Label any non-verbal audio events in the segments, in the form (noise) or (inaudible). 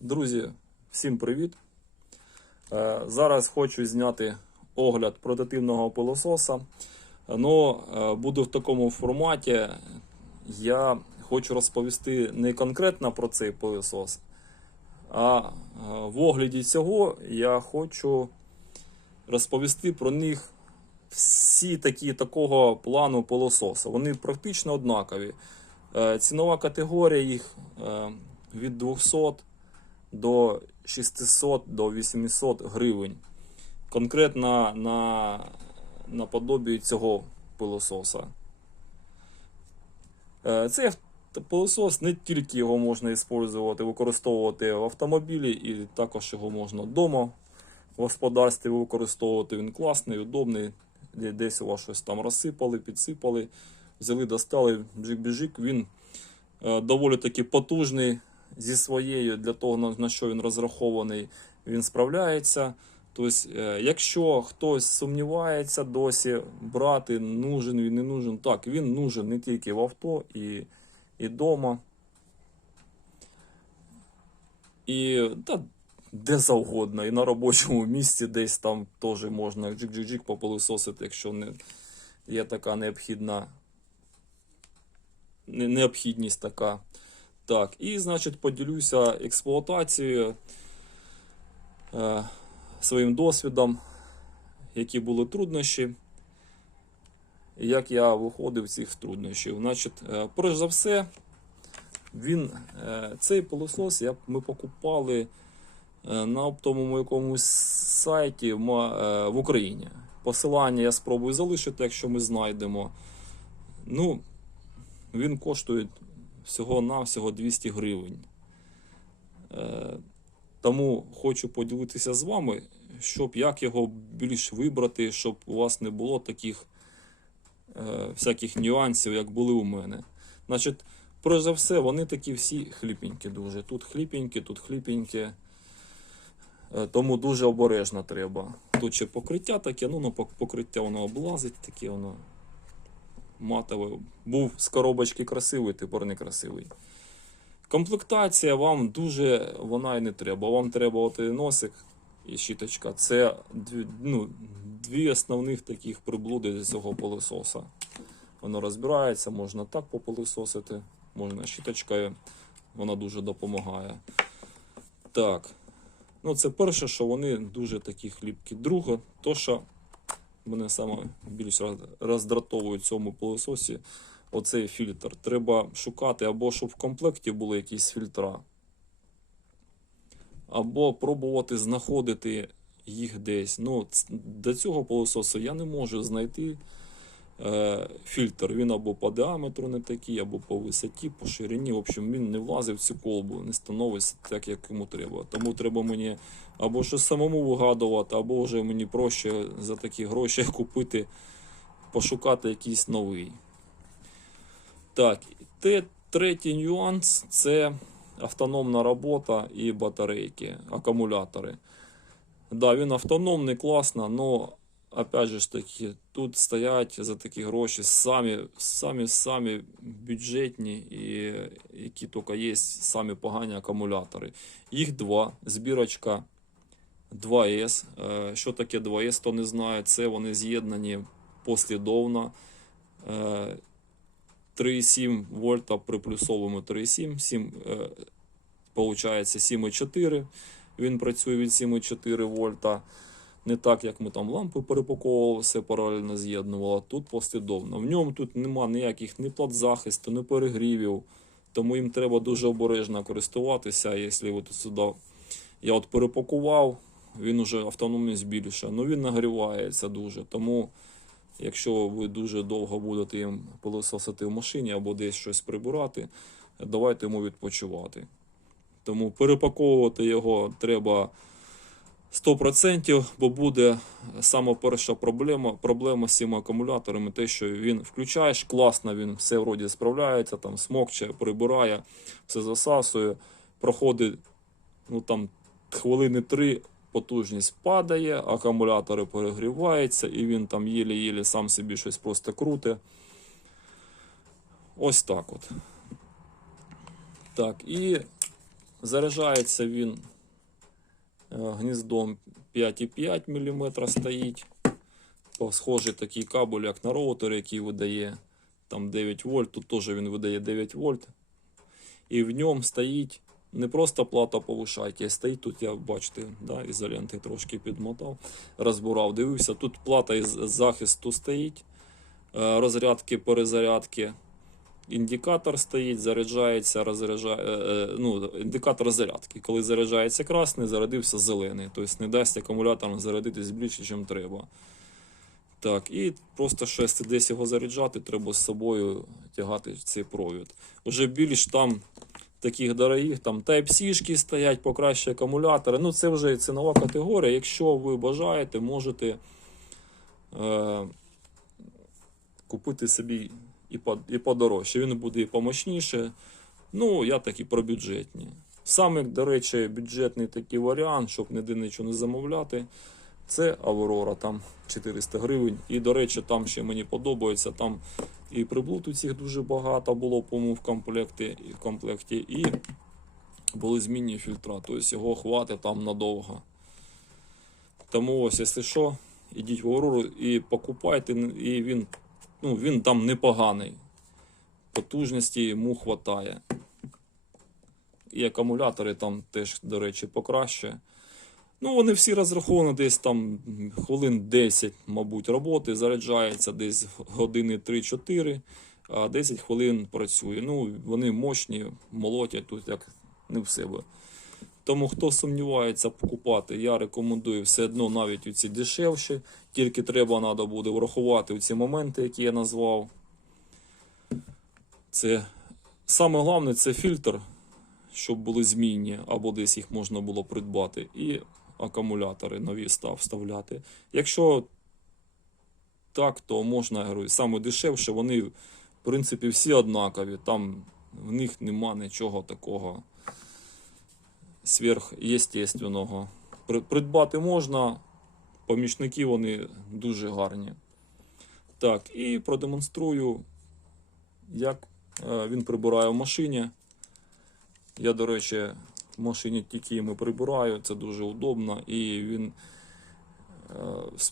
Друзі, всім привіт! Е, Зараз хочу зняти огляд портативного пилососа. Ну, буду в такому форматі. Я хочу розповісти не конкретно про цей пилосос, а е, в огляді цього я хочу розповісти про них всі такі такого плану пилососа. Вони практично однакові. Цінова категорія їх від 200 до 600 до 800 гривень. Конкретно на, наподобі цього пилососа. Е, Цей пилосос не тільки його можна використовувати, використовувати в автомобілі, і також його можна вдома в господарстві використовувати. Він класний, удобний. Десь у вас щось там розсипали, підсипали, взяли, достали, бжик-бжик. Він е, доволі таки потужний зі своєю для того, на, що він розрахований, він справляється. Тобто, якщо хтось сумнівається досі, брати, нужен він не нужен, так, він нужен не тільки в авто і, і вдома. І та, де завгодно, і на робочому місці десь там теж можна джик-джик-джик попилисосити, якщо не є така необхідна не- необхідність така. Так, і, значить, поділюся експлуатацією е, своїм досвідом, які були труднощі, як я виходив з цих труднощів. Значить, е, перш за все, він, е, цей пилосос я, ми покупали е, на оптовому якомусь сайті в, е, в Україні. Посилання я спробую залишити, якщо ми знайдемо. Ну, він коштує всього-навсього 200 гривень. Е, Тому хочу поділитися з вами, щоб як його більш вибрати, щоб у вас не було таких е, всяких нюансів, як були у мене. Значить, перш за все, вони такі всі хліпенькі дуже. Тут хліпенькі, тут хліпенькі. Е, Тому дуже обережно треба. Тут ще покриття таке, ну, ну покриття воно облазить, таке воно матовий. Був з коробочки красивий, тепер не красивий. Комплектація вам дуже вона і не треба. Вам треба от носик і щіточка. Це дві, ну, дві основних таких приблуди цього пилососа. Воно розбирається, можна так попилисосити, можна щіточкою, вона дуже допомагає. Так. Ну, це перше, що вони дуже такі хлібкі. Друге, то, що мене саме більш роз- роздратовує в цьому пилососі оцей фільтр. Треба шукати або щоб в комплекті були якісь фільтра, або пробувати знаходити їх десь. Ну, до цього пилососу я не можу знайти фільтр. Він або по діаметру не такий, або по висоті, по ширині. В общем, він не влазить в цю колбу, не становиться так, як йому треба. Тому треба мені або щось самому вигадувати, або вже мені проще за такі гроші (laughs) купити, пошукати якийсь новий. Так, те, третій нюанс це автономна робота і батарейки, акумулятори. Да, він автономний, класно, але опять же ж таки, тут стоять за такі гроші самі, самі, самі бюджетні і які тільки є самі погані акумулятори. Їх два. Збірочка 2С. Е, Що таке 2С, то не знаю. Це вони з'єднані послідовно. Е, 3,7 вольта при плюсовому 3,7, 7, е, получається 7,4. Він працює від 7,4 вольта. Не так, як ми там лампи перепаковували, все паралельно з'єднували. Тут послідовно. В ньому тут нема ніяких ні платзахисту, ні перегрівів. Тому їм треба дуже обережно користуватися. Якщо от сюди я от перепакував, він уже автономність більше. Ну він нагрівається дуже. Тому Якщо ви дуже довго будете їм пилососити в машині або десь щось прибирати, давайте йому відпочивати. Тому перепаковувати його треба 100%, бо буде сама перша проблема, проблема з цими акумуляторами, те, що він включаєш, класно, він все вроді справляється, там смокче, прибирає, все засасує, проходить ну, там, хвилини три, потужність падає, акумулятори перегріваються, і він там єлі-єлі сам собі щось просто круте. Ось так от. Так, і Заряджається він е, гніздом 5,5 мм стоїть. Схожий такий кабель, як на роутері, який видає там 9 вольт. Тут теж він видає 9 вольт. І в ньому стоїть не просто плата повишайки, а стоїть тут, я бачите, да, ізоленти трошки підмотав, розбирав, дивився. Тут плата із захисту стоїть, е, розрядки, перезарядки. Індикатор стоїть, заряджається, розряджає, е, е, ну, індикатор зарядки. Коли заряджається красний, зарядився зелений. Тобто не дасть акумулятором зарядитись більше, ніж треба. Так, і просто що якщо десь його заряджати, треба з собою тягати цей провід. Уже більш там таких дорогих, там Type-C стоять, покращі акумулятори. Ну, це вже цінова категорія. Якщо ви бажаєте, можете е, купити собі і, по, подорожче. Він буде і помощніше. Ну, я такі про бюджетні. Саме, до речі, бюджетний такий варіант, щоб ніде нічого не замовляти. Це Аврора, там 400 гривень. І, до речі, там ще мені подобається. Там і приблуд цих дуже багато було, по-моєму, в комплекті, в комплекті, і були змінні фільтра. Тобто його хватить там надовго. Тому ось, якщо що, ідіть в Аврору і покупайте, і він, ну, він там непоганий. Потужності йому хватає. І акумулятори там теж, до речі, покраще. Ну, вони всі розраховані десь там хвилин 10, мабуть, роботи, заряджається десь години 3-4, а 10 хвилин працює. Ну, вони мощні, молотять тут як не в себе. Тому хто сумнівається покупати, я рекомендую все одно навіть у ці дешевші, тільки треба треба буде врахувати ці моменти, які я назвав. Це саме головне це фільтр, щоб були змінні, або десь їх можна було придбати. І акумулятори нові став вставляти. Якщо так, то можна, говорю, саме дешевше, вони, в принципі, всі однакові. Там в них нема нічого такого сверхъестественного. При- Придбати можна, помічники вони дуже гарні. Так, і продемонструю, як е, він прибирає в машині. Я, до речі, в машині тільки ми прибираю, це дуже удобно. І він е,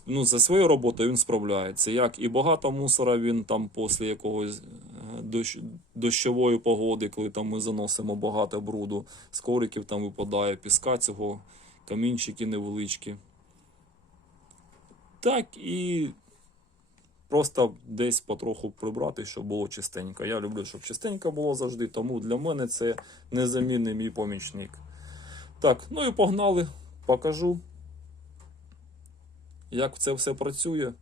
ну, за свою роботу він справляється. Як і багато мусора він там після якогось дощ, дощової погоди, коли там ми заносимо багато бруду, з ковриків там випадає піска цього, камінчики невеличкі. Так і просто десь потроху прибрати, щоб було чистенько. Я люблю, щоб чистенько було завжди, тому для мене це незамінний мій помічник. Так, ну і погнали, покажу, як це все працює.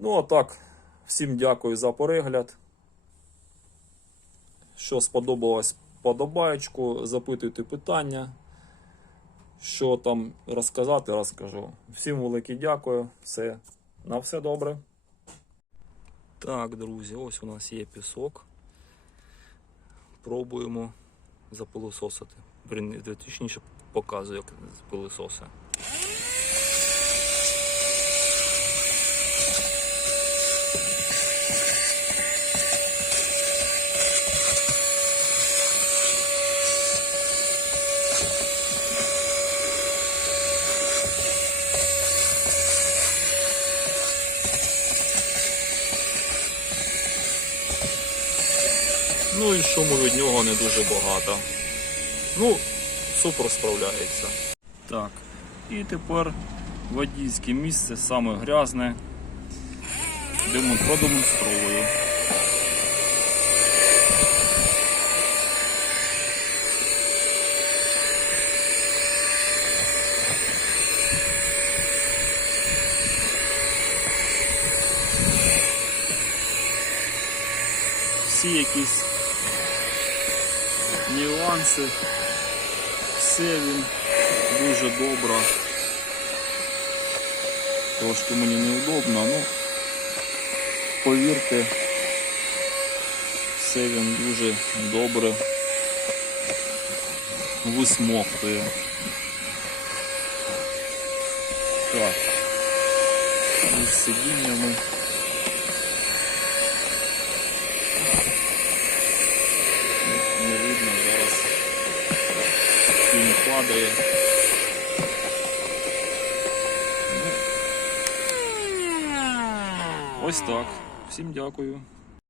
Ну, а так, всім дякую за перегляд. Що сподобалось, подобаєчку, запитуйте питання. Що там розказати, розкажу. Всім велике дякую. Все. На все добре. Так, друзі, ось у нас є пісок. Пробуємо запилососити. Точніше показую, як пилососи. Ну і шуму від нього не дуже багато. Ну, супер справляється. Так, і тепер водійське місце саме грязне. Демо- Продемонструю. Всі якісь нюанси. Все він дуже добре. Трошки мені неудобно, ну повірте, все він дуже добре висмоктує. Так, із сидіннями. Падає. Ось так. Всім дякую.